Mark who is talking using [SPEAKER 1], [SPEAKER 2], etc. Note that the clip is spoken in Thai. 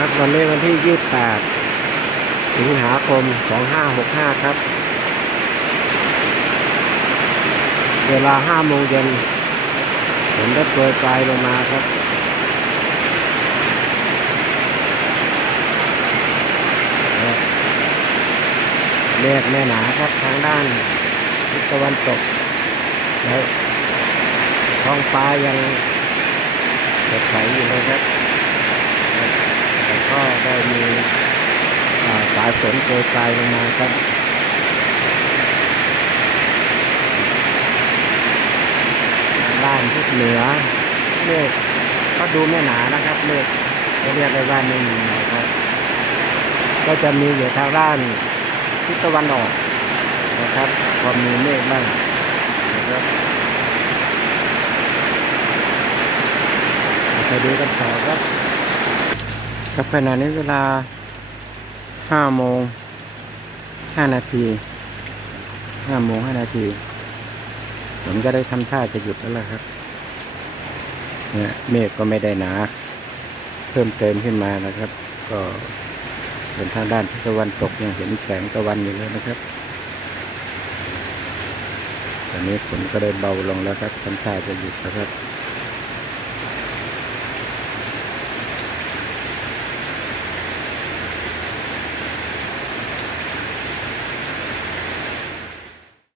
[SPEAKER 1] ครับวันนี้วันที่ 28 สิงหาคม 2565 ครับ เวลา 5 โมงเย็นฝนได้โปรยปลายลงมาครับเมฆแม่หนาครับทางด้านทิศตะวันตก แล้วท้องฟ้ายังสดใสอยู่เลยครับ แต่ก็ได้มี อาสายฝนโปรยปลายลงมาครับด้านทิศเหนือเมฆก็ดูไม่หนานะครับเมฆจะเรียกได้ว่าไม่มีนะครับ ก็จะมีอยู่ทางด้านทิศตะวันออกนะครับพอมีเมฆบ้างนะครับไปดูกันต่อครับกับขณะนี้เวลา ห้าโมงห้านาทีห้าโมงห้านาทีผมก็ได้ทำท่าจะหยุดแล้วล่ะครับเนี่ยเมฆก็ไม่ได้หนา เพิ่มเติมขึ้นมานะครับ ก็เป็นทางด้านทิศตะวันตกยังเห็นแสงตะวันอยู่เลยนะครับตอนนี้ฝนก็ได้เบาลงแล้วครับทำท่าจะหยุดแล้วครับ